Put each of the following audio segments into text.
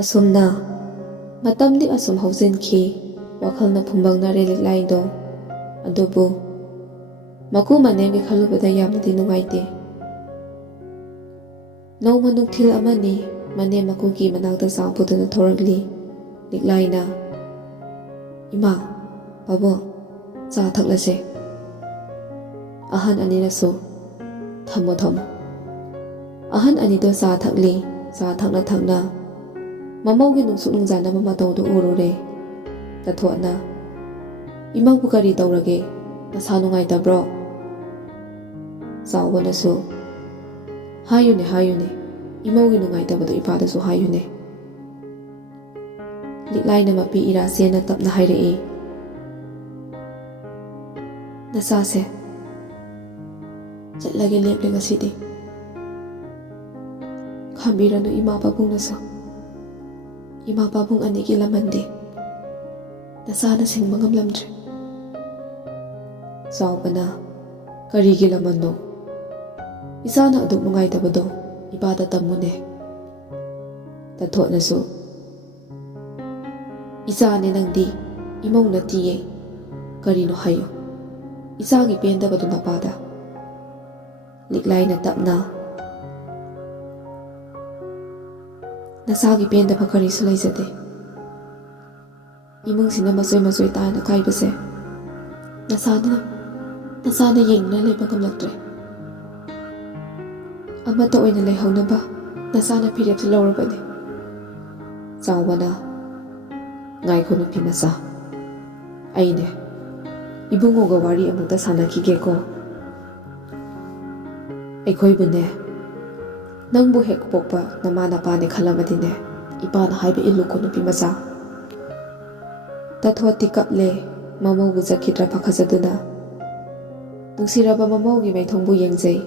ꯑꯁꯨꯝꯅ ꯃꯇꯝꯗꯤ ꯑꯁꯨꯝ ꯍꯧꯖꯤꯟꯈꯤ ꯋꯥꯈꯜꯅ ꯐꯨꯝꯕꯪꯅꯔꯦ ꯂꯤꯛꯂꯥꯏꯗꯣ ꯑꯗꯨꯕꯨ ꯃꯀꯨ ꯃꯅꯦꯝꯒꯤ ꯈꯜꯂꯨꯕꯗ ꯌꯥꯝꯅꯗꯤ ꯅꯨꯡꯉꯥꯏꯇꯦ꯫ ꯅꯣꯡꯃ ꯅꯨꯡꯊꯤꯜ ꯑꯃꯅꯤ ꯃꯅꯦꯝ ꯃꯀꯨꯒꯤ ꯃꯅꯥꯛꯇ ꯆꯥ ꯄꯨꯗꯨꯅ ꯊꯧꯔꯛꯂꯤ ꯂꯤꯛꯂꯥꯏꯅ꯫ ꯏꯃꯥ, ꯄꯥꯕꯨꯡ, ꯆꯥ ꯊꯛꯂꯁꯦ꯫ ꯑꯍꯟ ꯑꯅꯤꯅꯁꯨ ꯊꯝꯃꯣ ꯊꯝꯃꯣ꯫ ꯑꯍꯟ ꯑꯅꯤꯗꯣ ꯆꯥ ꯊꯛꯂꯤ꯫ ꯆꯥ ꯊꯛꯅ ꯊꯛꯅ ꯃꯃꯧꯒꯤ ꯅꯨꯡꯁꯨꯛ ꯅꯨꯡꯖꯥꯅꯕ ꯃꯇꯧꯗꯨ ꯎꯔꯨꯔꯦ ꯇꯊꯣꯠꯅ꯫ ꯏꯃꯧꯕꯨ ꯀꯔꯤ ꯇꯧꯔꯒꯦ? ꯅꯁꯥ ꯅꯨꯡꯉꯥꯏꯇꯕ꯭ꯔꯣ? ꯆꯥꯎꯕꯅꯁꯨ ꯍꯥꯏꯌꯨꯅꯦ ꯍꯥꯏꯌꯨꯅꯦ, ꯏꯃꯧꯒꯤ ꯅꯨꯡꯉꯥꯏꯇꯕꯗꯣ ꯏꯄꯥꯗꯁꯨ ꯍꯥꯏꯌꯨꯅꯦ꯫ ꯂꯤꯛꯂꯥꯏꯅ ꯃꯄꯤ ꯏꯔꯥ ꯆꯦꯟꯅ ꯇꯞꯅ ꯍꯥꯏꯔꯛꯏ꯫ ꯅꯆꯥꯁꯦ ꯆꯠꯂꯒꯦ ꯂꯦꯞꯂꯦ ꯉꯁꯤꯗꯤ꯫ ꯈꯥꯝꯕꯤꯔꯅꯨ ꯏꯃꯥ ꯄꯥꯕꯨꯡꯅꯁꯨ꯫ ꯏꯃꯥ ꯄꯥꯕꯨꯡ ꯑꯅꯤꯒꯤ ꯂꯃꯟꯗꯤ ꯅꯆꯥꯅ ꯁꯤꯡꯕ ꯉꯝꯂꯝꯗ꯭ꯔꯦ꯫ ꯆꯥꯎꯕꯅ ꯀꯔꯤꯒꯤ ꯂꯃꯟꯅꯣ? ꯏꯆꯥꯅ ꯑꯗꯨꯛ ꯅꯨꯡꯉꯥꯏꯇꯕꯗꯣ ꯏꯄꯥꯗ ꯇꯝꯃꯨꯅꯦ꯫ ꯇꯊꯣꯠꯅꯁꯨ ꯏꯆꯥꯅꯦ ꯅꯪꯗꯤ, ꯏꯃꯧ ꯅꯠꯇꯤꯌꯦ, ꯀꯔꯤꯅꯣ ꯍꯥꯏꯌꯨ꯫ ꯏꯆꯥꯒꯤ ꯄꯦꯟꯗꯕꯗꯨ ꯅꯄꯥꯗ꯫ ꯂꯤꯛꯂꯥꯏꯅ ꯇꯞꯅ ꯅꯆꯥꯒꯤ ꯄꯦꯟꯗꯕ ꯀꯔꯤꯁꯨ ꯂꯩꯖꯗꯦ꯫ ꯏꯃꯨꯡꯁꯤꯅ ꯃꯆꯣꯏ ꯃꯆꯣꯏ ꯇꯥꯅ ꯀꯥꯏꯕꯁꯦ ꯅꯆꯥꯅ ꯌꯦꯡꯗꯨꯅ ꯂꯩꯕ ꯉꯝꯂꯛꯇ꯭ꯔꯦ꯫ ꯑꯃꯠꯇ ꯑꯣꯏꯅ ꯂꯩꯍꯧꯅꯕ ꯅꯆꯥꯅ ꯐꯤꯔꯦꯞꯁꯨ ꯂꯧꯔꯕꯅꯤ꯫ ꯆꯥꯎꯕꯅ ꯉꯥꯏꯈꯣ ꯅꯨꯄꯤ ꯃꯆꯥ, ꯑꯩꯅꯦ ꯏꯕꯨꯡꯉꯣꯒ ꯋꯥꯔꯤ ꯑꯃꯨꯛꯇ ꯁꯥꯟꯅꯈꯤꯒꯦꯀꯣ꯫ ꯑꯩꯈꯣꯏꯕꯨꯅꯦ ꯅꯪꯕꯨ ꯍꯦꯛ ꯄꯣꯛꯄ ꯅꯃꯥ ꯅꯄꯥꯅꯦ ꯈꯜꯂꯝꯃꯗꯤꯅꯦ ꯏꯄꯥꯅ ꯍꯥꯏꯕ ꯏꯜꯂꯨꯀꯣ ꯅꯨꯄꯤ ꯃꯆꯥ꯫ ꯇꯊꯣꯠꯇꯤ ꯀꯞꯂꯦ ꯃꯃꯧꯕꯨ ꯆꯠꯈꯤꯗ꯭ꯔꯥ ꯄꯥꯈꯠꯆꯗꯨꯅ꯫ ꯅꯨꯡꯁꯤꯔꯕ ꯃꯃꯧꯒꯤ ꯃꯥꯏꯊꯣꯡꯕꯨ ꯌꯦꯡꯖꯩ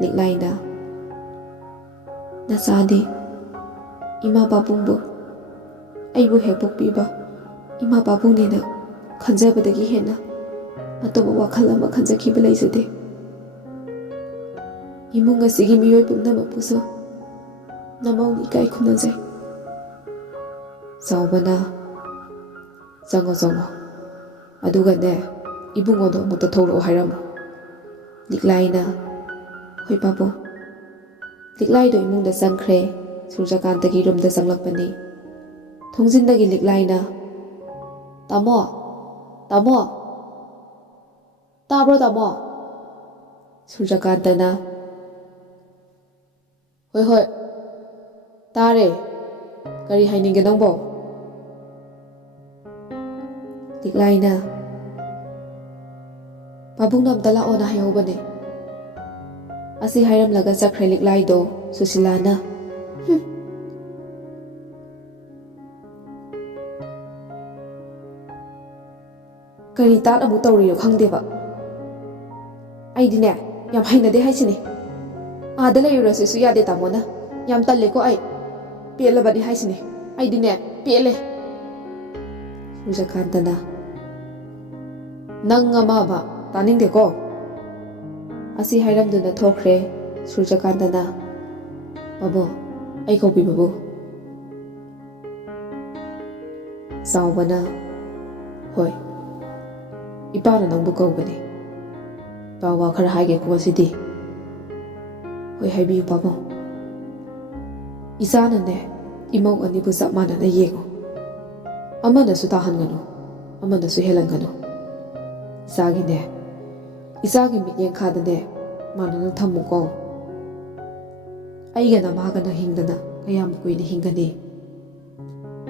ꯂꯤꯛꯂꯥꯏꯅ꯫ ꯅꯆꯥꯗꯤ ꯏꯃꯥ ꯄꯥꯕꯨꯡꯕꯨ, ꯑꯩꯕꯨ ꯍꯦꯛ ꯄꯣꯛꯄꯤꯕ ꯏꯃꯥ ꯄꯥꯕꯨꯡꯅꯦꯅ ꯈꯟꯖꯕꯗꯒꯤ ꯍꯦꯟꯅ ꯑꯇꯣꯞꯄ ꯋꯥꯈꯜ ꯑꯃ ꯈꯟꯖꯈꯤꯕ ꯂꯩꯖꯗꯦ꯫ ꯏꯃꯨꯡ ꯑꯁꯤꯒꯤ ꯃꯤꯑꯣꯏ ꯄꯨꯝꯅꯃꯛꯄꯨꯁꯨ ꯅꯃꯧꯅ ꯏꯀꯥꯏ ꯈꯨꯝꯅꯖꯩ꯫ ꯆꯥꯎꯕꯅ ꯆꯪꯉꯣ ꯆꯪꯉꯣ, ꯑꯗꯨꯒꯅꯦ ꯏꯕꯨꯡꯉꯣꯗꯣ ꯑꯃꯨꯛꯇ ꯊꯣꯛꯂꯛꯑꯣ ꯍꯥꯏꯔꯝꯃꯨ꯫ ꯂꯤꯛꯂꯥꯏꯅ ꯍꯣꯏ ꯄꯥꯕꯨꯡ꯫ ꯂꯤꯛꯂꯥꯏꯗꯣ ꯏꯃꯨꯡꯗ ꯆꯪꯈ꯭ꯔꯦ꯫ ꯁꯨꯔꯖꯀꯥꯟꯇꯒꯤ ꯔꯨꯝꯗ ꯆꯪꯂꯛꯄꯅꯤ꯫ ꯊꯣꯡꯖꯤꯟꯗꯒꯤ ꯂꯤꯛꯂꯥꯏꯅ ꯇꯥꯃꯣ, ꯇꯥꯃꯣ, ꯇꯥꯕ꯭ꯔꯣ ꯇꯥꯃꯣ? ꯁꯨꯔꯖꯀꯥꯟꯇꯅ ꯍꯣꯏ ꯍꯣꯏ ꯇꯥꯔꯦ, ꯀꯔꯤ ꯍꯥꯏꯅꯤꯡꯒꯦ ꯅꯪꯕꯣ? ꯂꯤꯛꯂꯥꯏꯅ ꯄꯥꯕꯨꯡꯅ ꯑꯝꯇ ꯂꯥꯛꯑꯣꯅ ꯍꯥꯏꯍꯧꯕꯅꯦ꯫ ꯑꯁꯤ ꯍꯥꯏꯔꯝꯂꯒ ꯆꯠꯈ꯭ꯔꯦ ꯂꯤꯛꯂꯥꯏꯗꯣ꯫ ꯁꯨꯁꯤꯂꯥꯅ ꯀꯔꯤ ꯇꯥꯠ ꯑꯃꯨꯛ ꯇꯧꯔꯤꯅꯣ ꯈꯪꯗꯦꯕ꯫ ꯑꯩꯗꯤꯅꯦ ꯌꯥꯝ ꯍꯩꯅꯗꯦ ꯍꯥꯏꯁꯤꯅꯤ꯫ ꯑꯥꯗ ꯂꯩꯔꯨꯔꯁꯤꯁꯨ ꯌꯥꯗꯦ ꯇꯥꯃꯣꯅ꯫ ꯌꯥꯝ ꯇꯜꯂꯦꯀꯣ ꯑꯩ ꯄꯦꯜꯂꯕꯅꯤ ꯍꯥꯏꯁꯤꯅꯤ꯫ ꯑꯩꯗꯤꯅꯦ ꯄꯦꯜꯂꯦ꯫ ꯁꯨꯔꯖꯀꯥꯟꯇꯅ ꯅꯪ ꯑꯃ ꯇꯥꯅꯤꯡꯗꯦꯀꯣ꯫ ꯑꯁꯤ ꯍꯥꯏꯔꯝꯗꯨꯅ ꯊꯣꯛꯈ꯭ꯔꯦ ꯁꯨꯔꯖꯀꯥꯟꯇꯅ꯫ ꯄꯥꯕꯨꯡ, ꯑꯩ ꯀꯧꯕꯤꯕꯕꯨ? ꯆꯥꯎꯕꯅ ꯍꯣꯏ, ꯏꯄꯥꯅ ꯅꯪꯕꯨ ꯀꯧꯕꯅꯤ꯫ ꯏꯄꯥ ꯋꯥ ꯈꯔ ꯍꯥꯏꯒꯦꯀꯣ ꯉꯁꯤꯗꯤ꯫ ꯍꯣꯏ ꯍꯥꯏꯕꯤꯌꯨ ꯄꯥꯕꯨꯡ꯫ ꯏꯆꯥꯅꯅꯦ ꯏꯃꯧ ꯑꯅꯤꯕꯨ ꯆꯞ ꯃꯥꯟꯅꯅ ꯌꯦꯡꯉꯨ꯫ ꯑꯃꯅꯁꯨ ꯇꯥꯍꯟꯒꯅꯨ, ꯑꯃꯅꯁꯨ ꯍꯦꯜꯍꯟꯒꯅꯨ꯫ ꯏꯆꯥꯒꯤꯅꯦ, ꯏꯆꯥꯒꯤ ꯃꯤꯠꯌꯦꯡꯈꯥꯗꯅꯦ ꯃꯥꯟꯅꯅ ꯊꯝꯃꯨꯀꯣ꯫ ꯑꯩꯒ ꯅꯃꯥꯒꯅ ꯍꯤꯡꯗꯅ ꯀꯌꯥꯝ ꯀꯨꯏꯅ ꯍꯤꯡꯒꯅꯤ?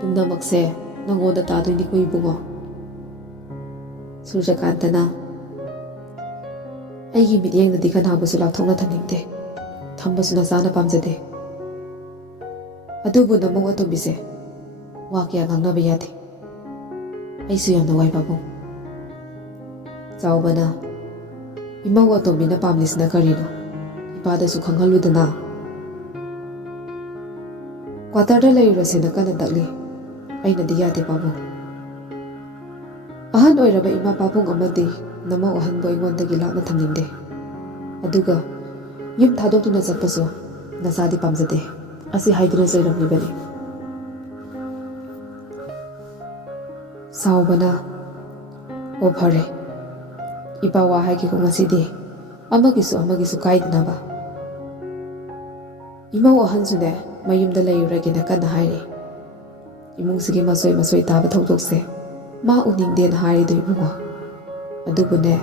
ꯄꯨꯝꯅꯃꯛꯁꯦ ꯅꯪꯉꯣꯟꯗ ꯇꯥꯗꯣꯏꯅꯤꯀꯣ ꯏꯕꯨꯡꯉꯣ꯫ ꯁꯨꯔꯖꯀꯥꯟꯇꯅ ꯑꯩꯒꯤ ꯃꯤꯠꯌꯦꯡꯗꯗꯤ ꯀꯅꯥꯕꯨꯁꯨ ꯂꯥꯞꯊꯣꯛꯅ ꯊꯝꯅꯤꯡꯗꯦ, ꯊꯝꯕꯁꯨ ꯅꯆꯥꯅ ꯄꯥꯝꯖꯗꯦ꯫ ꯑꯗꯨꯕꯨ ꯅꯃꯧ ꯑꯇꯣꯝꯕꯤꯁꯦ ꯋꯥ ꯀꯌꯥ ꯉꯥꯡꯅꯕ ꯌꯥꯗꯦ꯫ ꯑꯩꯁꯨ ꯌꯥꯝꯅ ꯋꯥꯏ ꯄꯥꯕꯨꯡ꯫ ꯆꯥꯎꯕꯅ ꯏꯃꯧ ꯑꯇꯣꯝꯕꯤꯅ ꯄꯥꯝꯂꯤꯁꯤꯅ ꯀꯔꯤꯅꯣ? ꯏꯄꯥꯗꯁꯨ ꯈꯪꯍꯜꯂꯨꯗꯅ꯫ ꯀ꯭ꯋꯥꯇꯔꯗ ꯂꯩꯔꯨꯔꯁꯦꯅ ꯀꯟꯅ ꯇꯛꯂꯤ꯫ ꯑꯩꯅꯗꯤ ꯌꯥꯗꯦ ꯄꯥꯕꯨꯡ꯫ ꯑꯍꯟ ꯑꯣꯏꯔꯕ ꯏꯃꯥ ꯄꯥꯕꯨꯡ ꯑꯃꯗꯤ ꯅꯃꯧ ꯑꯍꯟꯕꯨ ꯑꯩꯉꯣꯟꯗꯒꯤ ꯂꯥꯞꯅ ꯊꯝꯅꯤꯡꯗꯦ꯫ ꯑꯗꯨꯒ ꯌꯨꯝ ꯊꯥꯗꯣꯛꯇꯨꯅ ꯆꯠꯄꯁꯨ ꯅꯆꯥꯗꯤ ꯄꯥꯝꯖꯗꯦ꯫ ꯑꯁꯤ ꯍꯥꯏꯗꯨꯅ ꯆꯩꯔꯝꯂꯤꯕꯅꯤ꯫ ꯁꯥꯎꯕꯅ ꯑꯣ ꯐꯔꯦ ꯏꯄꯥ ꯋꯥ ꯍꯥꯏꯒꯦꯀꯣ ꯉꯁꯤꯗꯤ ꯑꯃꯒꯤꯁꯨ ꯀꯥꯏꯗꯅꯕ ꯏꯃꯧ ꯑꯍꯟꯁꯨꯅꯦ ꯃꯌꯨꯝꯗ ꯂꯩꯔꯨꯔꯒꯦꯅ ꯀꯟꯅ ꯍꯥꯏꯔꯤ ꯏꯃꯨꯡꯁꯤꯒꯤ ꯃꯁꯣꯏ ꯇꯥꯕ ꯊꯧꯗꯣꯛꯁꯦ ꯃꯥ ꯎꯅꯤꯡꯗꯦꯅ ꯍꯥꯏꯔꯤꯗꯣ ꯏꯕꯨꯡꯉꯣ ꯑꯗꯨꯕꯨꯅꯦ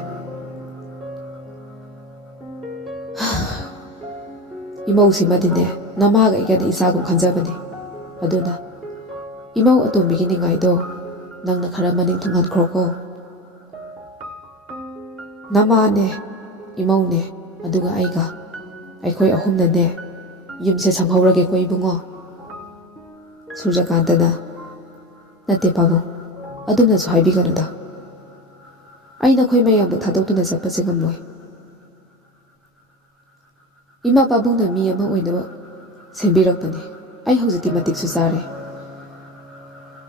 ꯏꯃꯧꯁꯤꯃꯗꯤꯅꯦ ꯅꯃꯥꯒ ꯑꯩꯒꯅ ꯏꯆꯥꯒꯨꯝ ꯈꯟꯖꯕꯅꯤ ꯑꯗꯨꯅ ꯏꯃꯧ ꯑꯇꯣꯝꯕꯤꯒꯤ ꯅꯤꯡꯉꯥꯏꯗꯣ ꯅꯪꯅ ꯈꯔ ꯃꯅꯤꯡ ꯊꯨꯡꯍꯟꯈ꯭ꯔꯣꯀꯣ ꯅꯃꯥꯅꯦ ꯏꯃꯧꯅꯦ ꯑꯗꯨꯒ ꯑꯩꯈꯣꯏ ꯑꯍꯨꯝꯅꯅꯦ ꯌꯨꯝꯁꯦ ꯁꯪꯍꯧꯔꯒꯦꯀꯣ ꯏꯕꯨꯡꯉꯣ ꯁꯨꯔꯖꯀꯥꯟꯇꯅ ꯅꯠꯇꯦ ꯄꯥꯕꯨꯡ ꯑꯗꯨꯝꯅꯁꯨ ꯍꯥꯏꯕꯤꯒꯅꯨꯗ ꯑꯩ ꯅꯈꯣꯏ ꯃꯌꯥꯝꯕꯨ ꯊꯥꯗꯣꯛꯇꯨꯅ ꯆꯠꯄꯁꯦ ꯉꯝꯂꯣꯏ ꯏꯃꯥ ꯄꯥꯕꯨꯡꯅ ꯃꯤ ꯑꯃ ꯑꯣꯏꯅꯕ ꯁꯦꯝꯕꯤꯔꯛꯄꯅꯤ ꯑꯩ ꯍꯧꯖꯤꯛꯇꯤ ꯃꯇꯤꯛꯁꯨ ꯆꯥꯔꯦ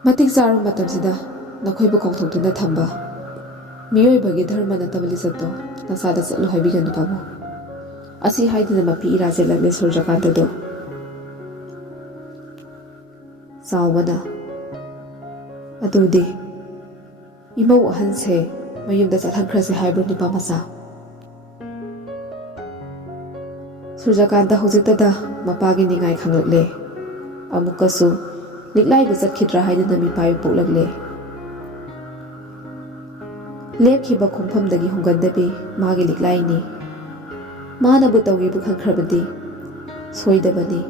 ꯃꯇꯤꯛ ꯆꯥꯔꯕ ꯃꯇꯝꯁꯤꯗ ꯅꯈꯣꯏꯕꯨ ꯀꯧꯊꯣꯛꯇꯨꯅ ꯊꯝꯕ ꯃꯤꯑꯣꯏꯕꯒꯤ ꯙꯔꯃ ꯅꯠꯇꯕ ꯂꯤꯆꯠꯇꯣ ꯅꯆꯥꯗ ꯆꯠꯂꯨ ꯍꯥꯏꯕꯤꯒꯅꯨ ꯄꯥꯕꯨꯡ ꯑꯁꯤ ꯍꯥꯏꯗꯨꯅ ꯃꯄꯤ ꯏꯔꯥ ꯆꯦꯜꯂꯛꯂꯦ ꯁꯨꯔꯖꯀꯥꯟꯇꯗꯣ ꯆꯥꯎꯕꯅ ꯑꯗꯨꯗꯤ ꯏꯃꯧ ꯑꯍꯟꯁꯦ ꯃꯌꯨꯝꯗ ꯆꯠꯍꯟꯈ꯭ꯔꯁꯦ ꯍꯥꯏꯕ꯭ꯔꯣ ꯅꯨꯄꯥ ꯃꯆꯥ ꯁꯨꯔꯖꯀꯥꯟꯇ ꯍꯧꯖꯤꯛꯇꯗ ꯃꯄꯥꯒꯤ ꯅꯤꯡꯉꯥꯏ ꯈꯪꯂꯛꯂꯦ ꯑꯃꯨꯛꯀꯁꯨ ꯂꯤꯛꯂꯥꯏꯕ ꯆꯠꯈꯤꯗ꯭ꯔꯥ ꯍꯥꯏꯗꯨꯅ ꯃꯤꯄꯥꯏꯕ ꯄꯣꯛꯂꯛꯂꯦ ꯂꯦꯞꯈꯤꯕ ꯈꯣꯡꯐꯝꯗꯒꯤ ꯍꯣꯡꯒꯟꯗꯕꯤ ꯃꯥꯒꯤ ꯂꯤꯛꯂꯥꯏꯅꯤ ꯃꯥꯅꯕꯨ ꯇꯧꯒꯦꯕꯨ ꯈꯟꯈ꯭ꯔꯕꯗꯤ ꯁꯣꯏꯗꯕꯅꯤ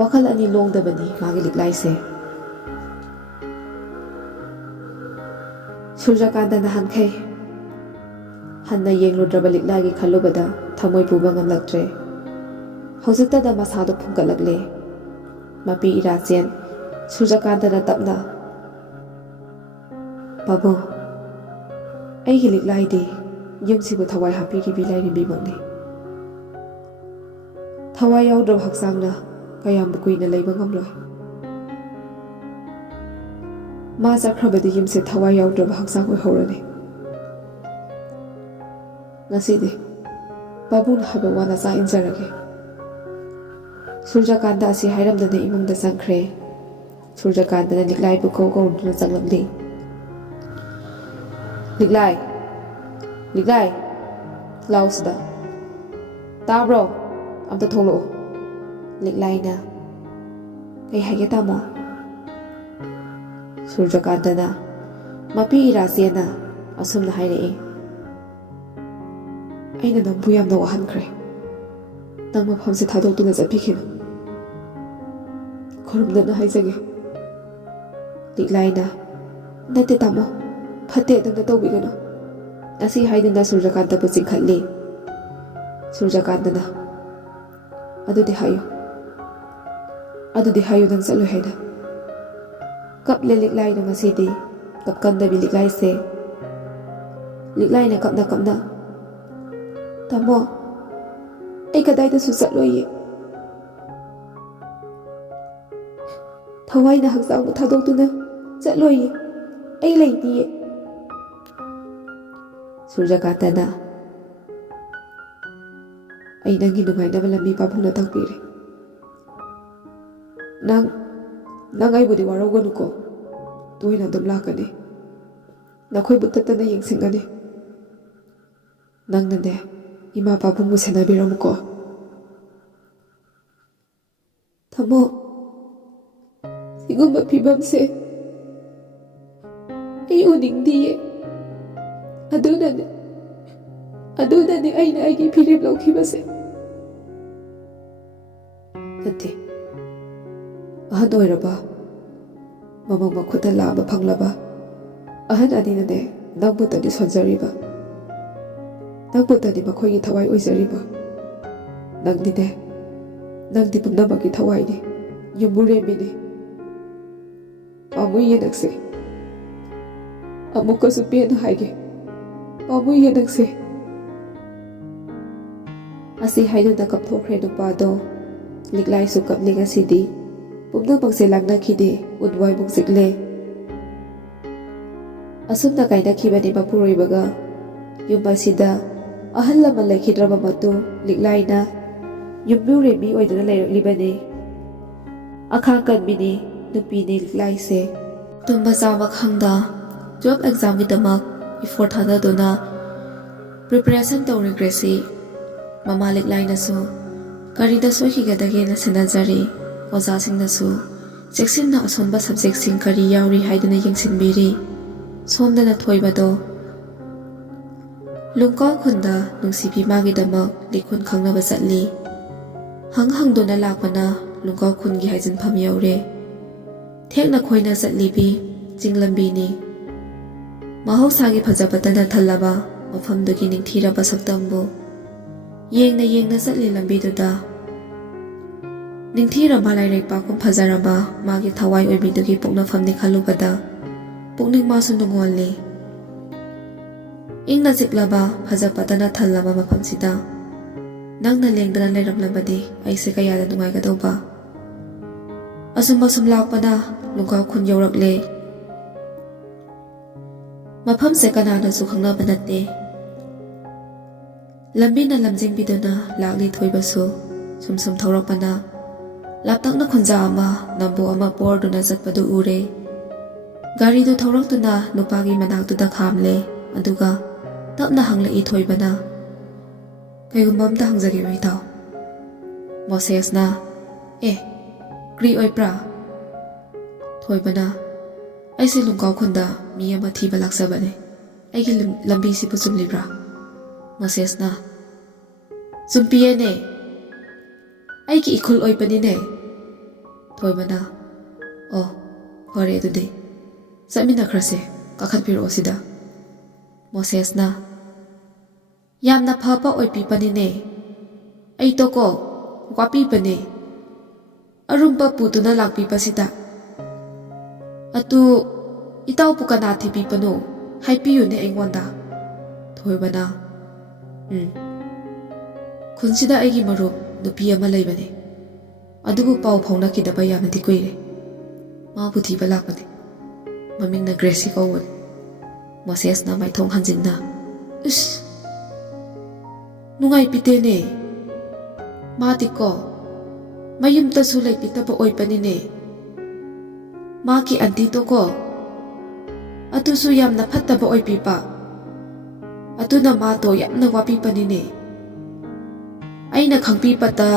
ꯋꯥꯈꯜ ꯑꯅꯤ ꯂꯣꯡꯗꯕꯅꯤ ꯃꯥꯒꯤ ꯂꯤꯛꯂꯥꯏꯁꯦ ꯁꯨꯔꯖꯀꯥꯟꯇ ꯅꯍꯥꯟꯈꯩ ꯍꯟꯅ ꯌꯦꯡꯂꯨꯗ꯭ꯔꯕ ꯂꯤꯛꯂꯥꯏꯒꯤ ꯈꯜꯂꯨꯕꯗ ꯊꯃꯣꯏ ꯄꯨꯕ ꯉꯝꯂꯛꯇ꯭ꯔꯦ ꯍꯧꯖꯤꯛꯇꯗ ꯃꯁꯥꯗꯣ ꯐꯨꯝꯒꯠꯂꯛꯂꯦ ꯃꯄꯤ ꯏꯔꯥꯆꯦꯟ ꯁꯨꯔꯖꯀꯥꯟꯇꯅ ꯇꯞꯅ ꯄꯥꯕꯨꯡ ꯑꯩꯒꯤ ꯂꯤꯛꯂꯥꯏꯗꯤ ꯌꯨꯝꯁꯤꯕꯨ ꯊꯋꯥꯏ ꯍꯥꯞꯄꯤꯔꯤꯕꯤ ꯂꯥꯏꯔꯦꯝꯕꯤꯃꯛꯅꯤ ꯊꯋꯥꯏ ꯌꯥꯎꯗ꯭ꯔꯕ ꯍꯛꯆꯥꯡꯅ ꯀꯌꯥꯝꯕꯨ ꯀꯨꯏꯅ ꯂꯩꯕ ꯉꯝꯂꯣꯏ ꯃꯥ ꯆꯠꯈ꯭ꯔꯕꯗꯤ ꯌꯨꯝꯁꯦ ꯊꯋꯥꯏ ꯌꯥꯎꯗ꯭ꯔꯕ ꯍꯛꯆꯥꯡ ꯑꯣꯏꯍꯧꯔꯅꯤ ꯉꯁꯤꯗꯤ ꯄꯥꯕꯨꯡꯅ ꯍꯥꯏꯕ ꯋꯥ ꯅꯆꯥ ꯏꯟꯖꯔꯒꯦ ꯁꯨꯔꯖꯀꯥꯟꯇ ꯑꯁꯤ ꯍꯥꯏꯔꯝꯗꯅ ꯏꯃꯨꯡꯗ ꯆꯪꯈ꯭ꯔꯦ ꯁꯨꯔꯖꯀꯥꯟꯇꯅ ꯂꯤꯛꯂꯥꯏꯕꯨ ꯀꯧꯗꯨꯅ ꯆꯪꯂꯛꯂꯤ ꯂꯤꯛꯂꯥꯏ ꯂꯥꯎ ꯁꯤꯗ ꯇꯥꯕ꯭ꯔꯣ ꯑꯝꯇ ꯊꯣꯛꯂꯛꯑꯣ ꯂꯤꯛꯂꯥꯏꯅ ꯀꯩ ꯍꯥꯏꯒꯦ ꯇꯥꯃꯣ ꯁꯨꯔꯖꯀꯥꯟꯇꯅ ꯃꯄꯤ ꯏꯔꯥꯆꯦꯟꯅ ꯑꯁꯨꯝꯅ ꯍꯥꯏꯔꯛꯏ ꯑꯩꯅ ꯅꯪꯕꯨ ꯌꯥꯝꯅ ꯋꯥꯍꯟꯈ꯭ꯔꯦ ꯅꯪ ꯃꯐꯝꯁꯦ ꯊꯥꯗꯣꯛꯇꯨꯅ ꯆꯠꯄꯤꯈꯤꯅꯨ ꯈꯨꯔꯨꯝꯗꯨꯅ ꯍꯥꯏꯖꯒꯦ ꯂꯤꯛꯂꯥꯏꯅ ꯅꯠꯇꯦ ꯇꯥꯃꯣ ꯐꯠꯇꯦ ꯑꯗꯨꯝꯅ ꯇꯧꯕꯤꯒꯅꯨ ꯑꯁꯤ ꯍꯥꯏꯗꯨꯅ ꯁꯨꯔꯖꯀꯥꯟꯇꯕꯨ ꯆꯤꯡꯈꯠꯂꯤ ꯁꯨꯔꯖꯀꯥꯟꯇꯅ ꯑꯗꯨꯗꯤ ꯍꯥꯏꯌꯨ ꯅꯪ ꯆꯠꯂꯣꯏ ꯍꯥꯏꯅ ꯀꯞꯂꯦ ꯂꯤꯛꯂꯥꯏꯅ ꯉꯁꯤꯗꯤ ꯀꯞꯀꯟꯗꯕꯤ ꯂꯤꯛꯂꯥꯏꯁꯦ ꯂꯤꯛꯂꯥꯏꯅ ꯀꯞꯅ ꯇꯥꯃꯣ ꯑꯩ ꯀꯗꯥꯏꯗꯁꯨ ꯆꯠꯂꯣꯏꯌꯦ ꯊꯋꯥꯏꯅ ꯍꯛꯆꯥꯡꯕꯨ ꯊꯥꯗꯣꯛꯇꯨꯅ ꯆꯠꯂꯣꯏꯌꯦ ꯑꯩ ꯂꯩꯅꯤꯌꯦ ꯁꯨꯔꯖꯀꯥꯟꯇꯅ ꯑꯩ ꯅꯪꯒꯤ ꯅꯨꯡꯉꯥꯏꯅꯕ ꯂꯝꯕꯤ ꯄꯥꯕꯨꯡꯅ ꯇꯥꯛꯄꯤꯔꯦ ꯅꯪ ꯑꯩꯕꯨꯗꯤ ꯋꯥꯔꯧꯒꯅꯨꯀꯣ ꯇꯣꯏꯅ ꯑꯗꯨꯝ ꯂꯥꯛꯀꯅꯤ ꯅꯈꯣꯏꯕꯨ ꯇꯠꯇꯅ ꯌꯦꯡꯁꯤꯟꯒꯅꯤ ꯅꯪꯅꯅꯦ ꯏꯃꯥ ꯄꯥꯕꯨꯡꯕꯨ ꯁꯦꯟꯅꯕꯤꯔꯝꯃꯨꯀꯣ ꯊꯝꯃꯣ ꯁꯤꯒꯨꯝꯕ ꯐꯤꯕꯝꯁꯦ ꯑꯩ ꯎꯅꯤꯡꯗꯤꯌꯦ ꯑꯗꯨꯅꯅꯦ ꯑꯩꯅ ꯑꯩꯒꯤ ꯐꯤꯔꯦꯞ ꯂꯧꯈꯤꯕꯁꯦ ꯅꯠꯇꯦ ꯑꯍꯟ ꯑꯣꯏꯔꯕ ꯃꯃꯧ ꯃꯈꯨꯠꯇ ꯂꯥꯝꯕ ꯐꯪꯂꯕ ꯑꯍꯟ ꯑꯅꯤꯅꯅꯦ ꯅꯪꯕꯨꯇꯗꯤ ꯁꯣꯟꯖꯔꯤꯕ ꯅꯪꯕꯨꯇꯗꯤ ꯃꯈꯣꯏꯒꯤ ꯊꯋꯥꯏ ꯑꯣꯏꯖꯔꯤꯕ ꯅꯪꯗꯤ ꯄꯨꯝꯅꯃꯛꯀꯤ ꯊꯋꯥꯏꯅꯤ ꯌꯨꯝꯕꯨꯔꯦꯝꯕꯤꯅꯤ ꯄꯥꯝꯃꯨꯏꯌꯦ ꯅꯪꯁꯦ ꯑꯃꯨꯛꯀꯁꯨ ꯄꯦꯟꯅ ꯍꯥꯏꯒꯦ ꯄꯥꯝꯃꯨꯏꯌꯦ ꯅꯪꯁꯦ ꯑꯁꯤ ꯍꯥꯏꯗꯨꯅ ꯀꯞꯊꯣꯛꯈ꯭ꯔꯦ ꯅꯨꯄꯥꯗꯣ ꯂꯤꯛꯂꯥꯏꯁꯨ ꯀꯞꯂꯤ ꯉꯁꯤꯗꯤ ꯄꯨꯝꯅꯃꯛꯁꯦ ꯂꯥꯡꯅꯈꯤꯗꯦ ꯎꯟꯋꯥꯏꯃꯨꯛ ꯆꯤꯛꯂꯦ ꯑꯁꯨꯝꯅ ꯀꯥꯏꯅꯈꯤꯕꯅꯤ ꯃꯄꯨꯔꯣꯏꯕꯒ ꯌꯨꯝ ꯑꯁꯤꯗ ꯑꯍꯜ ꯂꯃꯟ ꯂꯩꯈꯤꯗ꯭ꯔꯕ ꯃꯇꯨꯡ ꯂꯤꯛꯂꯥꯏꯅ ꯌꯨꯝꯕꯨꯔꯦꯝꯕꯤ ꯑꯣꯏꯗꯨꯅ ꯂꯩꯔꯛꯂꯤꯕꯅꯤ ꯑꯈꯥꯡ ꯀꯟꯕꯤꯅꯤ ꯅꯨꯄꯤꯅꯤ ꯂꯤꯛꯂꯥꯏꯁꯦ ꯇꯨꯝꯕ ꯆꯥꯕ ꯈꯪꯗ 12 ꯑꯦꯛꯖꯥꯝꯒꯤꯗꯃꯛ ꯏꯐꯣꯔꯠ ꯊꯥꯗꯗꯨꯅ ꯄ꯭ꯔꯤꯄꯦꯔꯦꯁꯟ ꯇꯧꯔꯤ ꯒ꯭ꯔꯦꯁꯤ ꯃꯃꯥ ꯂꯤꯛꯂꯥꯏꯅꯁꯨ ꯀꯔꯤꯗ ꯁꯣꯏꯈꯤꯒꯗꯒꯦꯅ ꯁꯦꯟꯅꯖꯔꯤ ꯑꯣꯖꯥꯁꯤꯡꯅꯁꯨ ꯆꯦꯛꯁꯤꯟꯅ ꯑꯁꯣꯟꯕ ꯁꯕꯖꯦꯛꯁꯤꯡ ꯀꯔꯤ ꯌꯥꯎꯔꯤ ꯍꯥꯏꯗꯨꯅ ꯌꯦꯡꯁꯤꯟꯕꯤꯔꯤ ꯁꯣꯝꯗꯅ ꯊꯣꯏꯕꯗꯣ ꯂꯨꯡꯀꯥꯎ ꯈꯨꯟꯗ ꯅꯨꯡꯁꯤꯕꯤ ꯃꯥꯒꯤꯗꯃꯛ ꯂꯤꯈꯨꯟ ꯈꯪꯅꯕ ꯆꯠꯂꯤ ꯍꯪꯗꯨꯅ ꯂꯥꯛꯄꯅ ꯂꯨꯡꯀꯥꯎ ꯈꯨꯟꯒꯤ ꯍꯥꯏꯖꯤꯟꯐꯝ ꯌꯧꯔꯦ ꯊꯦꯛꯅ ꯈꯣꯏꯅ ꯆꯠꯂꯤꯕꯤ ꯆꯤꯡ ꯂꯝꯕꯤꯅꯤ ꯃꯍꯧꯁꯥꯒꯤ ꯐꯖꯕꯇꯅ ꯊꯜꯂꯕ ꯃꯐꯝꯗꯨꯒꯤ ꯅꯤꯡꯊꯤꯔꯕ ꯁꯛꯇꯝꯕꯨ ꯌꯦꯡꯅ ꯆꯠꯂꯤ ꯂꯝꯕꯤꯗꯨꯗ ꯅꯤꯡꯊꯤꯔꯕ ꯂꯥꯏꯔꯩꯄꯥꯛꯀꯨꯝ ꯐꯖꯔꯕ ꯃꯥꯒꯤ ꯊꯋꯥꯏ ꯑꯣꯏꯕꯤꯗꯨꯒꯤ ꯄꯣꯛꯅꯐꯝꯅꯤ ꯈꯜꯂꯨꯕꯗ ꯄꯨꯛꯅꯤꯡ ꯃꯥꯁꯨ ꯅꯨꯡꯉꯣꯜꯂꯤ ꯏꯪꯅ ꯆꯤꯛꯂꯕ ꯐꯖꯕꯇꯅ ꯊꯜꯂꯕ ꯃꯐꯝꯁꯤꯗ ꯅꯪꯅ ꯂꯦꯡꯗꯅ ꯂꯩꯔꯝꯂꯕꯗꯤ ꯑꯩꯁꯦ ꯀꯌꯥꯗ ꯅꯨꯡꯉꯥꯏꯒꯗꯧꯕ ꯑꯁꯨꯝ ꯂꯥꯛꯄꯅ ꯂꯨꯡꯀꯥꯎ ꯈꯨꯟ ꯌꯧꯔꯛꯂꯦ ꯃꯐꯝꯁꯦ ꯀꯅꯥꯅꯁꯨ ꯈꯪꯅꯕ ꯅꯠꯇꯦ ꯂꯝꯕꯤꯅ ꯂꯝꯖꯤꯡꯕꯤꯗꯨꯅ ꯂꯥꯛꯂꯤ ꯊꯣꯏꯕꯁꯨ ꯁꯨꯝ ꯊꯧꯔꯛꯄꯅ ꯂꯥꯞꯇꯛꯅ ꯈꯨꯟꯖꯥ ꯑꯃ ꯅꯝꯕꯣ ꯑꯃ ꯄꯣꯔꯗꯨꯅ ꯆꯠꯄꯗꯨ ꯎꯔꯦ ꯒꯥꯔꯤꯗꯨ ꯊꯧꯔꯛꯇꯨꯅ ꯅꯨꯄꯥꯒꯤ ꯃꯅꯥꯛꯇꯨꯗ ꯈꯥꯝꯂꯦ ꯑꯗꯨꯒ ꯇꯞꯅ ꯍꯪꯂꯛꯏ ꯊꯣꯏꯕꯅ ꯀꯩꯒꯨꯝꯕ ꯑꯝꯇ ꯍꯪꯖꯒꯦꯕ ꯏꯇꯥꯎ ꯃꯣꯁꯦꯁꯅ ꯀ꯭ꯔꯤ ꯑꯣꯏꯕ꯭ꯔꯥ ꯊꯣꯏꯕꯅ ꯑꯩꯁꯦ ꯂꯨꯡꯀꯥꯎ ꯈꯨꯟꯗ ꯃꯤ ꯑꯃ ꯊꯤꯕ ꯂꯥꯛꯆꯕꯅꯦ ꯑꯩꯒꯤ ꯂꯝꯕꯤꯁꯤꯕꯨ ꯆꯨꯝꯂꯤꯕ꯭ꯔꯥ ꯃꯣꯁꯦꯁꯅ ꯆꯨꯝꯄꯤꯌꯦꯅꯦ ꯑꯩꯒꯤ ꯏꯈꯨꯜ ꯑꯣꯏꯕꯅꯤꯅꯦ ꯊꯣꯏꯕꯅ ꯑꯣ ꯐꯔꯦ ꯑꯗꯨꯗꯤ ꯆꯠꯃꯤꯟꯅꯈ꯭ꯔꯁꯦ ꯀꯥꯈꯠꯄꯤꯔꯛꯑꯣ ꯁꯤꯗ ꯃꯣꯁꯦꯁꯅ ꯌꯥꯝꯅ ꯐꯕ ꯑꯣꯏꯕꯤꯕꯅꯤꯅꯦ ꯑꯩꯇꯣꯀꯣ ꯋꯥꯄꯤꯕꯅꯦ ꯑꯔꯨꯝꯕ ꯄꯨꯗꯨꯅ ꯂꯥꯛꯄꯤꯕꯁꯤꯗ ꯑꯗꯨ ꯏꯇꯥꯎꯕꯨ ꯀꯅꯥ ꯊꯤꯕꯤꯕꯅꯣ ꯍꯥꯏꯕꯤꯌꯨꯅꯦ ꯑꯩꯉꯣꯟꯗ ꯊꯣꯏꯕꯅ ꯈꯨꯟꯁꯤꯗ ꯑꯩꯒꯤ ꯃꯔꯨꯞ ꯅꯨꯄꯤ ꯑꯃ ꯂꯩꯕꯅꯦ ꯑꯗꯨꯕꯨ ꯄꯥꯎ ꯐꯥꯎꯅꯈꯤꯗꯕ ꯌꯥꯝꯅꯗꯤ ꯀꯨꯏꯔꯦ ꯃꯥꯕꯨ ꯊꯤꯕ ꯂꯥꯛꯄꯅꯦ ꯃꯃꯤꯡꯅ ꯒ꯭ꯔꯦꯁꯤ ꯀꯧꯕꯅꯤ ꯃꯣꯁꯦꯁꯅ ꯃꯥꯏꯊꯣꯡ ꯍꯟꯖꯤꯟꯅ ꯏꯁ ꯅꯨꯡꯉꯥꯏꯕꯤꯗꯦꯅꯦ ꯃꯥꯗꯤꯀꯣ ꯃꯌꯨꯝꯇꯁꯨ ꯂꯩꯕꯤꯗꯕ ꯑꯣꯏꯕꯅꯤꯅꯦ ꯃꯥꯒꯤ ꯑꯟꯇꯤꯗꯣꯀꯣ ꯑꯗꯨꯁꯨ ꯌꯥꯝꯅ ꯐꯠꯇꯕ ꯑꯣꯏꯕꯤꯕ ꯑꯗꯨꯅ ꯃꯥꯗꯣ ꯌꯥꯝꯅ ꯋꯥꯕꯤꯕꯅꯤꯅꯦ ꯑꯩꯅ ꯈꯪꯕꯤꯕꯗ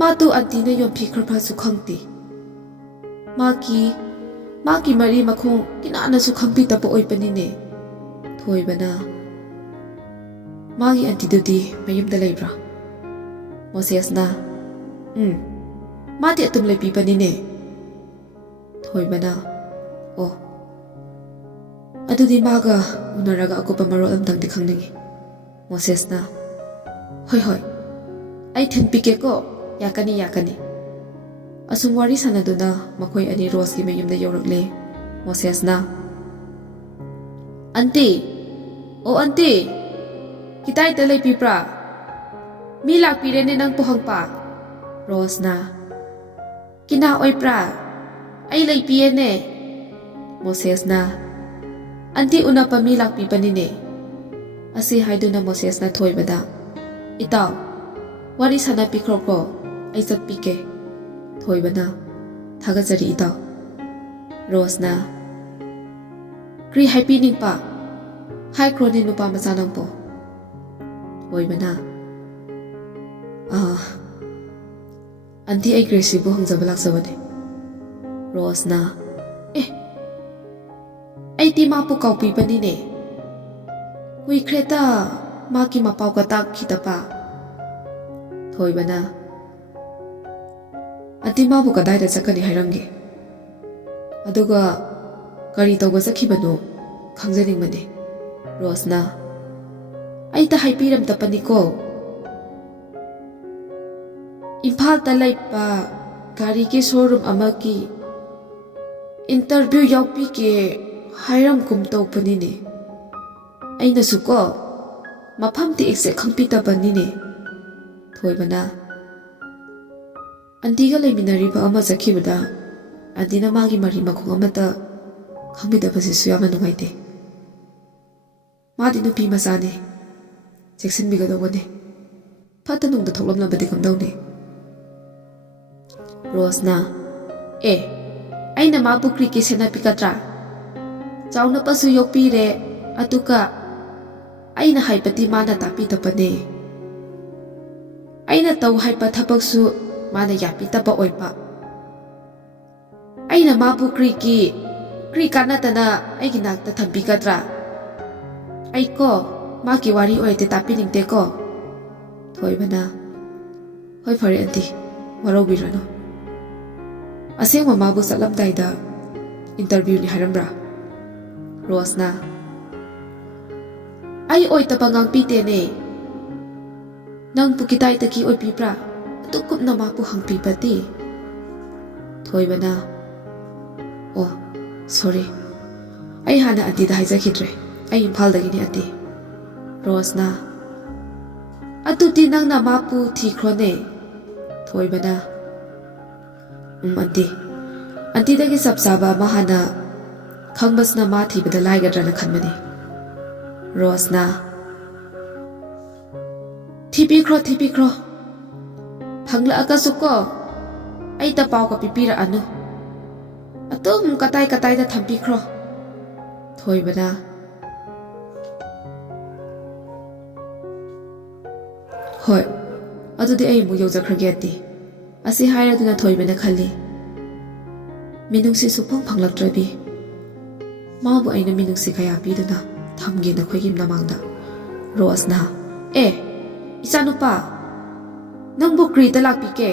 ꯃꯥꯗꯣ ꯑꯟꯇꯤꯅ ꯌꯣꯟꯕꯤꯈ꯭ꯔꯕꯁꯨ ꯈꯪꯗꯦ ꯃꯥꯒꯤ ꯃꯔꯤ ꯃꯈꯣꯡ ꯀꯅꯥꯅꯁꯨ ꯈꯪꯕꯤꯗꯕ ꯑꯣꯏꯕꯅꯤꯅꯦ ꯊꯣꯏꯕꯅ ꯃꯥꯒꯤ ꯑꯟꯇꯤꯗꯨꯗꯤ ꯃꯌꯨꯝꯗ ꯂꯩꯕ꯭ꯔꯥ ꯃꯣꯁꯦꯁꯅ ꯃꯥꯗꯤ ꯑꯗꯨꯝ ꯂꯩꯕꯤꯕꯅꯤꯅꯦ ꯊꯣꯏꯕꯅ ꯑꯣ ꯑꯗꯨꯗꯤ ꯃꯥꯒ ꯎꯅꯔꯒ ꯑꯀꯨꯞꯄ ꯃꯔꯣꯜ ꯑꯝꯇꯪꯗꯤ ꯈꯪꯅꯤꯡꯉꯤ ꯃꯣꯁꯦꯁꯅ ꯍꯣꯏ ꯑꯩ ꯊꯤꯟꯕꯤꯒꯦꯀꯣ ꯌꯥꯀꯅꯤ ꯑꯁꯨꯝ ꯋꯥꯔꯤ ꯁꯥꯟꯅꯗꯨꯅ ꯃꯈꯣꯏ ꯑꯅꯤ ꯔꯣꯁꯀꯤ ꯃꯌꯨꯝꯗ ꯌꯧꯔꯛꯂꯦ ꯃꯣꯁꯦꯁꯅ ꯑꯟꯇꯤ ꯑꯣ ꯑꯟꯇꯤ ꯀꯤꯗꯥꯏꯗ ꯂꯩꯕꯤꯕ꯭ꯔꯥ ꯃꯤ ꯂꯥꯛꯄꯤꯔꯦꯅꯦ ꯅꯪꯕꯨ ꯍꯪꯄꯥ ꯔꯣꯁꯅ ꯀꯤꯅꯥ ꯑꯣꯏꯕ꯭ꯔꯥ ꯑꯩ ꯂꯩꯕꯤꯌꯦꯅꯦ ꯃꯣꯁꯦꯁꯅ ꯑꯟꯇꯤ ꯎꯅꯕ ꯃꯤ ꯂꯥꯛꯄꯤꯕꯅꯤꯅꯦ ꯑꯁꯤ ꯍꯥꯏꯗꯨꯅ ꯃꯣꯁꯦꯁꯅ ꯊꯣꯏꯕꯗ ꯏꯇꯥꯎ ꯋꯥꯔꯤ ꯁꯥꯟꯅꯕꯤꯈ꯭ꯔꯣꯀꯣ ꯑꯩ ꯆꯠꯄꯤꯒꯦ ꯊꯣꯏꯕꯅ ꯊꯥꯒꯠꯆꯔꯤ ꯏꯇꯥꯎ ꯔꯣꯁꯅ ꯀ꯭ꯔꯤ ꯍꯥꯏꯕꯤꯅꯤꯡꯕ ꯍꯥꯏꯈ꯭ꯔꯣꯅꯦ ꯅꯨꯄꯥ ꯃꯆꯥ ꯅꯪꯕꯣ ꯊꯣꯏꯕꯅ ꯑꯟꯇꯤ ꯑꯩ ꯒ꯭ꯔꯦꯁꯤꯕꯨ ꯍꯪꯖꯕ ꯂꯥꯛꯆꯕꯅꯦ ꯔꯣꯁꯅ ꯑꯩꯗꯤ ꯃꯥꯕꯨ ꯀꯥꯎꯕꯤꯕꯅꯤꯅꯦ ꯀꯨꯏꯈ꯭ꯔꯦꯗ ꯃꯥꯒꯤ ꯃꯄꯥꯎꯒ ꯇꯥꯛꯈꯤꯗꯕ ꯊꯣꯏꯕꯅ ꯑꯟꯇꯤ ꯃꯥꯕꯨ ꯀꯗꯥꯏꯗ ꯆꯠꯀꯅꯤ ꯍꯥꯏꯔꯝꯒꯦ ꯑꯗꯨꯒ ꯀꯔꯤ ꯇꯧꯕ ꯆꯠꯈꯤꯕꯅꯣ ꯈꯪꯖꯅꯤꯡꯕꯅꯦ ꯔꯣꯁꯅ ꯑꯩꯗ ꯍꯥꯏꯕꯤꯔꯝꯗꯕꯅꯤꯀꯣ ꯏꯝꯐꯥꯜꯗ ꯂꯩꯕ ꯒꯥꯔꯤꯒꯤ ꯁꯣꯔꯨꯝ ꯑꯃꯒꯤ ꯏꯟꯇꯔꯚ꯭ꯌꯨ ꯌꯥꯎꯕꯤꯒꯦ ꯍꯥꯏꯔꯝꯒꯨꯝ ꯇꯧꯕꯅꯤꯅꯦ ꯑꯩꯅꯁꯨꯀꯣ ꯃꯐꯝꯗꯤ ꯑꯦꯛꯖꯦꯛ ꯈꯪꯕꯤꯗꯕꯅꯤꯅꯦ ꯊꯣꯏꯕꯅ ꯑꯟꯇꯤꯒ ꯂꯩꯃꯤꯟꯅꯔꯤꯕ ꯑꯃ ꯆꯠꯈꯤꯕꯗ ꯑꯟꯇꯤꯅ ꯃꯥꯒꯤ ꯃꯔꯤ ꯃꯈꯣꯡ ꯑꯃꯠꯇ ꯈꯪꯕꯤꯗꯕꯁꯤꯁꯨ ꯌꯥꯝꯅ ꯅꯨꯡꯉꯥꯏꯇꯦ ꯃꯥꯗꯤ ꯅꯨꯄꯤ ꯃꯆꯥꯅꯤ ꯆꯦꯛꯁꯤꯟꯕꯤꯒꯗꯧꯕꯅꯤ ꯐꯠꯇ ꯅꯨꯡꯗ ꯊꯣꯛꯂꯝꯂꯕꯗꯤ ꯀꯝꯗꯧꯅꯤ ꯔꯣꯁꯅ ꯑꯩꯅ ꯃꯥꯕꯨ ꯀ꯭ꯔꯤꯒꯤ ꯁꯦꯟꯅꯕꯤꯒꯗ꯭ꯔꯥ? ꯆꯥꯎꯅꯄꯁꯨ ꯌꯣꯛꯄꯤꯔꯦ, ꯑꯗꯨꯒ ꯑꯩꯅ ꯍꯥꯏꯕꯗꯤ ꯃꯥꯅ ꯇꯥꯕꯤꯗꯕꯅꯦ꯫ ꯑꯩꯅ ꯇꯧ ꯍꯥꯏꯕ ꯊꯕꯛꯁꯨ ꯃꯥꯅ ꯌꯥꯕꯤꯗꯕ ꯑꯣꯏꯕ꯫ ꯑꯩꯅ ꯃꯥꯕꯨ ꯀ꯭ꯔꯤ ꯀꯥꯟꯅꯗꯅ ꯑꯩꯒꯤ ꯅꯥꯛꯇ ꯊꯝꯕꯤꯒꯗ꯭ꯔꯥ? ꯑꯩꯀꯣ ꯃꯥꯒꯤ ꯋꯥꯔꯤ ꯑꯣꯏꯔꯗꯤ ꯇꯥꯕꯤꯅꯤꯡꯗꯦꯀꯣ꯫ ꯊꯣꯏꯕꯅ ꯍꯣꯏ ꯐꯔꯦ ꯑꯟꯇꯤ, ꯋꯥꯔꯧꯕꯤꯔꯅꯨ꯫ ꯑꯁꯦꯡꯕ ꯃꯥꯕꯨ ꯆꯠꯂꯝꯗꯥꯏꯗ ꯏꯟꯇꯔꯚ꯭ꯌꯨꯅꯤ ꯍꯥꯏꯔꯝꯕ꯭ꯔꯥ? ꯔꯣꯁꯅ ꯑꯩ ꯑꯣꯏꯗꯕ ꯉꯥꯡꯕꯤꯗꯦꯅꯦ꯫ ꯅꯪꯕꯨ ꯀꯗꯥꯏꯗꯒꯤ ꯑꯣꯏꯕꯤꯕ꯭ꯔꯥ ꯑꯗꯨ ꯀꯨꯞꯅ ꯃꯥꯕꯨ ꯍꯪꯕꯤꯕꯗꯤ? ꯊꯣꯏꯕꯅ ꯑꯣ ꯁꯣꯔꯤ, ꯑꯩ ꯍꯥꯟꯅ ꯑꯟꯇꯤꯗ ꯍꯥꯏꯖꯈꯤꯗ꯭ꯔꯦ, ꯑꯩ ꯏꯝꯐꯥꯜꯗꯒꯤꯅꯤ ꯑꯟꯇꯤ꯫ ꯔꯣꯁꯅ ꯑꯗꯨꯗꯤ ꯅꯪꯅ ꯃꯥꯕꯨ ꯊꯤꯈ꯭ꯔꯣꯅꯦ꯫ ꯊꯣꯏꯕꯅ ꯑꯟꯇꯤ, ꯑꯟꯇꯤꯗꯒꯤ ꯆꯞ ꯆꯥꯕ ꯑꯃ ꯍꯥꯟꯅ ꯈꯪꯕꯁꯤꯅ ꯃꯥ ꯊꯤꯕꯗ ꯂꯥꯏꯒꯗ꯭ꯔꯅ ꯈꯟꯕꯅꯤ꯫ ꯔꯣꯁꯅ ꯊꯤꯕꯤꯈ꯭ꯔꯣ, ꯐꯪꯂꯛꯑꯒꯁꯨ ꯀꯣ ꯑꯩꯗ ꯄꯥꯎꯒ ꯄꯤꯕꯤꯔꯛꯑꯅꯨ, ꯑꯗꯨꯝ ꯀꯗꯥꯏꯗ ꯊꯝꯕꯤꯈ꯭ꯔꯣ꯫ ꯊꯣꯏꯕꯅ ꯍꯣꯏ, ꯑꯗꯨꯗꯤ ꯑꯩ ꯑꯃꯨꯛ ꯌꯧꯖꯈ꯭ꯔꯒꯦ ꯑꯟꯇꯤ꯫ ꯑꯁꯤ ꯍꯥꯏꯔꯗꯨꯅ ꯊꯣꯏꯕꯅ ꯈꯜꯂꯤ, ꯃꯤꯅꯨꯡꯁꯤ ꯁꯨꯛꯐꯪ ꯐꯪꯂꯛꯇ꯭ꯔꯗꯤ ꯃꯥꯕꯨ ꯑꯩꯅ ꯃꯤꯅꯨꯡꯁꯤ ꯀꯌꯥ ꯄꯤꯗꯨꯅ ꯊꯝꯒꯦ ꯅꯈꯣꯏꯒꯤ ꯃꯃꯥꯡꯗ? ꯔꯣꯁꯅ ꯏꯆꯥꯅꯨꯄꯥ, ꯅꯪꯕꯨ ꯀ꯭ꯔꯤꯗ ꯂꯥꯛꯄꯤꯒꯦ?